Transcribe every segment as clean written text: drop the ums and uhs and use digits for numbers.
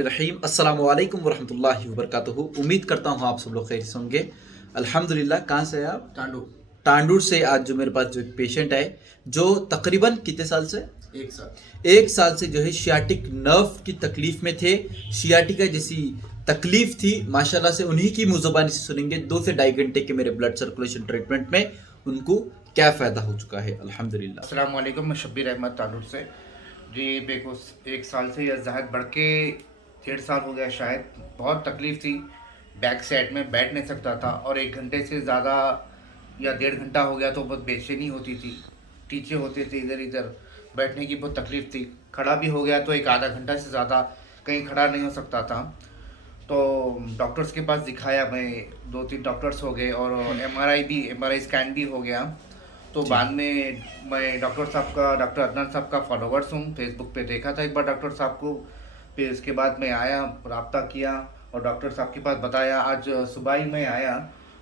रहीम अस्सलामु अलैकुम वरहमतुल्लाहि वबरकातुहू। उम्मीद करता हूँ आप सब लोग खैर से होंगे। अल्हम्दुलिल्लाह। कहाँ से हैं आप? टांडूर से। आज जो मेरे पास जो एक पेशेंट है जो तकरीबन कितने साल से, एक साल से जो है शियाटिक नर्व की तकलीफ में थे, शियाटिका जैसी तकलीफ थी। माशाल्लाह से उन्हीं की मुँह ज़बानी से सुनेंगे 2 से 2.5 घंटे के मेरे ब्लड सर्कुलेशन ट्रीटमेंट में उनको क्या फ़ायदा हो चुका है। अल्हम्दुलिल्लाह। अस्सलाम वालेकुम। मैं शब्बीर अहमद टांडूर से। जी मेरे को 1 साल से या ज़ाहिर बढ़ के 1.5 साल हो गया शायद। बहुत तकलीफ़ थी, बैक साइड में बैठ नहीं सकता था और 1 घंटे से ज़्यादा या 1.5 घंटा हो गया तो बहुत बेचैनी होती थी, टीचे होते थे इधर इधर, बैठने की बहुत तकलीफ़ थी। खड़ा भी हो गया तो एक आधा घंटा से ज़्यादा कहीं खड़ा नहीं हो सकता था। तो डॉक्टर्स के पास दिखाया, मैं 2-3 डॉक्टर्स हो गए और एमआरआई स्कैन भी हो गया। तो बाद में मैं डॉक्टर अदनान साहब का फॉलोवर्स हूँ, फेसबुक पे देखा था एक बार डॉक्टर साहब को। फिर उसके बाद मैं आया, रब्ता किया और डॉक्टर साहब के पास बताया। आज सुबह ही मैं आया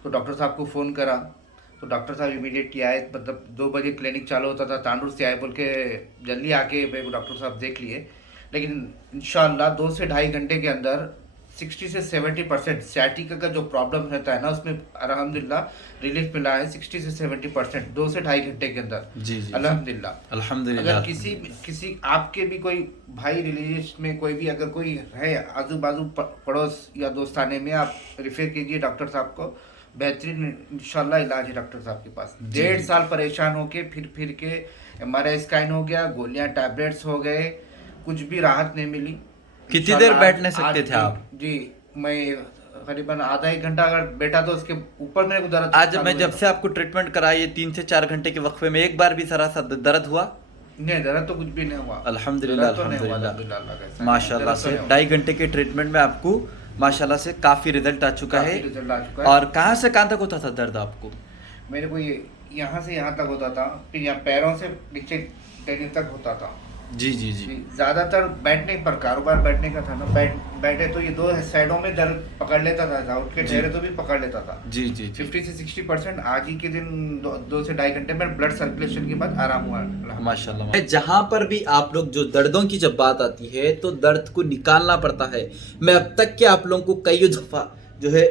तो डॉक्टर साहब को फ़ोन करा तो डॉक्टर साहब इमीडिएटली आए। मतलब 2 बजे क्लिनिक चालू होता था, तांडूर से आए बोल के जल्दी आके मेरे को डॉक्टर साहब देख लिए। लेकिन इंशाल्लाह 2 से 2.5 घंटे के अंदर 60 से 70% सैटिका का जो प्रॉब्लम रहता है ना, उसमें अल्हम्दुलिल्लाह रिलीफ मिला है। 60 से 70% 2 से 2.5 घंटे के अंदर। जी जी अल्हम्दुलिल्लाह। अगर किसी आपके भी कोई भाई रिलेशन में कोई भी अगर कोई है आजू बाजू पड़ोस या दोस्ताने में, आप रेफर कीजिए डॉक्टर साहब को। बेहतरीन इंशाल्लाह इलाज है डॉक्टर साहब के पास। 1.5 साल परेशान होके फिर के एमआरआई स्कैन हो गया, गोलियां टैबलेट्स हो गए, कुछ भी राहत नहीं मिली। कितनी देर बैठ नहीं सकते थे आप? जी मैं करीबन आधा 1 घंटा अगर बैठा तो उसके ऊपर मेरे को दर्द। आज मैं जब से आपको ट्रीटमेंट कराई 3 से 4 घंटे के वक्फे में एक बार भी जरा सा दर्द हुआ? नहीं, दर्द तो कुछ भी नहीं हुआ। अल्हम्दुलिल्लाह अल्हम्दुलिल्लाह। माशाल्लाह से 2.5 घंटे के ट्रीटमेंट में आपको माशाल्लाह से काफ़ी रिजल्ट आ चुका है। और कहाँ से कहाँ तक होता था दर्द आपको? मेरे को ये यहाँ से यहाँ तक होता था, फिर यहाँ पैरों से नीचे टेने तक होता था। जी जी जी। ज़्यादातर बैठने पर कारोबार बैठने का था ना, बैठे तो ये 2 साइडों में दर्द पकड़ लेता था, उठ के ठहरे तो भी पकड़ लेता था। जी जी। 50 से 60% आज ही के दिन 2 से 2.5 घंटे में ब्लड सर्कुलेशन के बाद आराम हुआ माशाल्लाह। जहाँ पर भी आप लोग जो दर्दों की जब बात आती है तो दर्द को निकालना पड़ता है। मैं अब तक के आप लोगों को कई दफ़ा जो है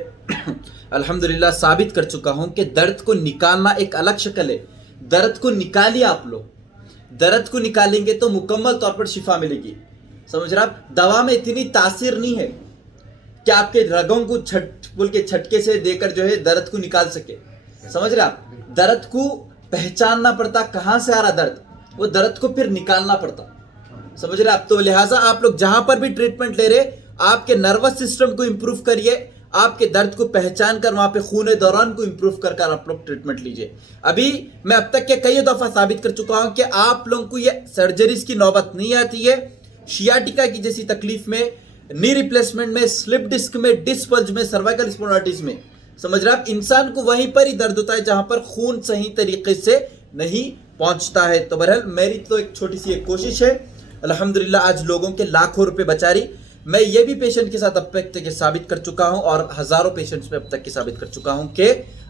अल्हम्दुलिल्लाह साबित कर चुका हूँ कि दर्द को निकालना एक अलग शक्ल है। दर्द को निकालिए आप लोग, दर्द को निकालेंगे तो मुकम्मल तौर पर शिफा मिलेगी। समझ रहे आप? दवा में इतनी तासीर नहीं है कि आपके रगों को छटके से देकर जो है दर्द को निकाल सके। समझ रहे आप? दर्द को पहचानना पड़ता, कहाँ से आ रहा दर्द, वो दर्द को फिर निकालना पड़ता। समझ रहे आप? तो लिहाजा आप लोग जहां पर भी ट्रीटमेंट ले रहे, आपके नर्वस सिस्टम को इंप्रूव करिए, आपके दर्द को पहचान कर वहां पे खून दौरान को इंप्रूव कर आप लोग ट्रीटमेंट लीजिए। अभी मैं अब तक के कई दफा साबित कर चुका हूं कि आप लोगों को ये सर्जरीज की नौबत नहीं आती है। शियाटिका की जैसी तकलीफ में, नी रिप्लेसमेंट में, स्लिप डिस्क में, डिस्क बल्ज में, सर्वाइकल स्पोंडिलाइटिस में, समझ रहे आप, इंसान को वहीं पर ही दर्द होता है जहां पर खून सही तरीके से नहीं पहुंचता है। तो बहरहाल मेरी तो एक छोटी सी एक कोशिश है, अल्हम्दुलिल्लाह आज लोगों के लाखों रुपए बचा रही। मैं ये भी पेशेंट के साथ अब तक के साबित कर चुका हूं और हजारों पेशेंट्स में अब तक के साबित कर चुका हूं कि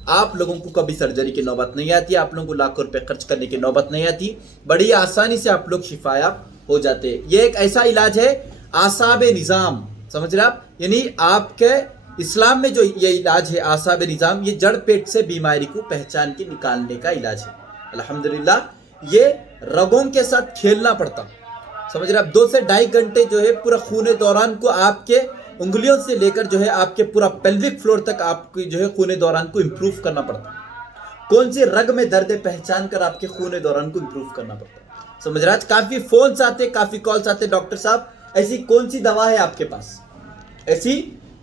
आप लोगों को कभी सर्जरी की नौबत नहीं आती, आप लोगों को लाखों रुपए खर्च करने की नौबत नहीं आती, बड़ी आसानी से आप लोग शिफायाब हो जाते हैं। ये एक ऐसा इलाज है आसाबे निज़ाम, समझ रहे आप, यानी आपके इस्लाम में जो ये इलाज है आसाबे निज़ाम, ये जड़ पेट से बीमारी को पहचान के निकालने का इलाज है। अल्हम्दुलिल्लाह ये रगों के साथ खेलना पड़ता, समझ रहे आप। 2 से 2.5 घंटे जो है पूरा खून दौरान को आपके उंगलियों से लेकर जो है आपके पूरा पेल्विक फ्लोर तक आपकी जो है खून दौरान को इंप्रूव करना पड़ता। कौन सी रग में दर्द है पहचान कर आपके खून दौरान को इंप्रूव करना पड़ता। समझ रहे आज काफी फोन्स आते, काफी कॉल्स आते, डॉक्टर साहब ऐसी कौन सी दवा है आपके पास, ऐसी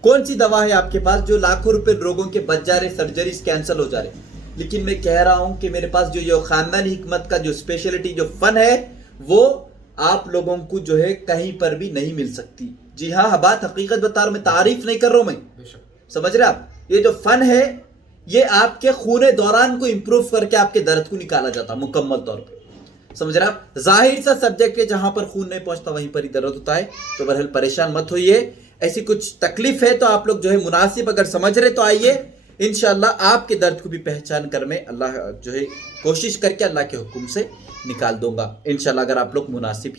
कौन सी दवा है आपके पास जो लाखों रुपए लोगों के बच जा रहे, सर्जरीज कैंसिल हो जा रहे। लेकिन मैं कह रहा हूं कि मेरे पास जो खानदानी हिकमत का जो स्पेशलिटी, जो फन है, वो आप लोगों को जो है कहीं पर भी नहीं मिल सकती। जी हाँ, बात हकीकत बता रहा हूं, मैं तारीफ नहीं कर रहा हूं मैं, समझ रहे आप। ये जो फन है ये आपके खून दौरान को इंप्रूव करके आपके दर्द को निकाला जाता मुकम्मल तौर पे। समझ रहे आप? जाहिर सा सब्जेक्ट है, जहां पर खून नहीं पहुंचता वहीं पर ही दर्द होता है। तो बहरहाल परेशान मत होइए, ऐसी कुछ तकलीफ है तो आप लोग जो है मुनासिब अगर समझ रहे तो आइए, इंशाल्लाह आपके दर्द को भी पहचान कर मैं अल्लाह जो है कोशिश करके अल्लाह के हुक्म से निकाल दूंगा इंशाल्लाह, अगर आप लोग मुनासिब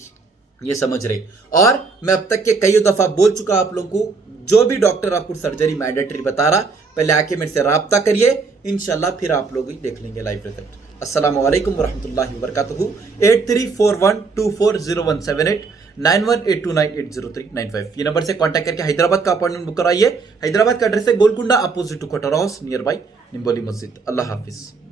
ये समझ रहे। और मैं अब तक के कई दफ़ा बोल चुका आप लोगों को, जो भी डॉक्टर आपको सर्जरी मैंडेटरी बता रहा, पहले आके मेरे से राब्ता करिए, इंशाल्लाह फिर आप लोग ही देख लेंगे लाइव रिजल्ट। अस्सलामु अलैकुम वरहमतुल्लाहि वबरकातुहू। 8341240178 9182980395 ये नंबर से कांटेक्ट करके हैदराबाद का अपॉइंटमेंट बुक कराइए। हैदराबाद का एड्रेस है गोलकुंडा अपोजिट टू कोटर हाउस नियर बाई निम्बोली मस्जिद। अल्लाह हाफिज़।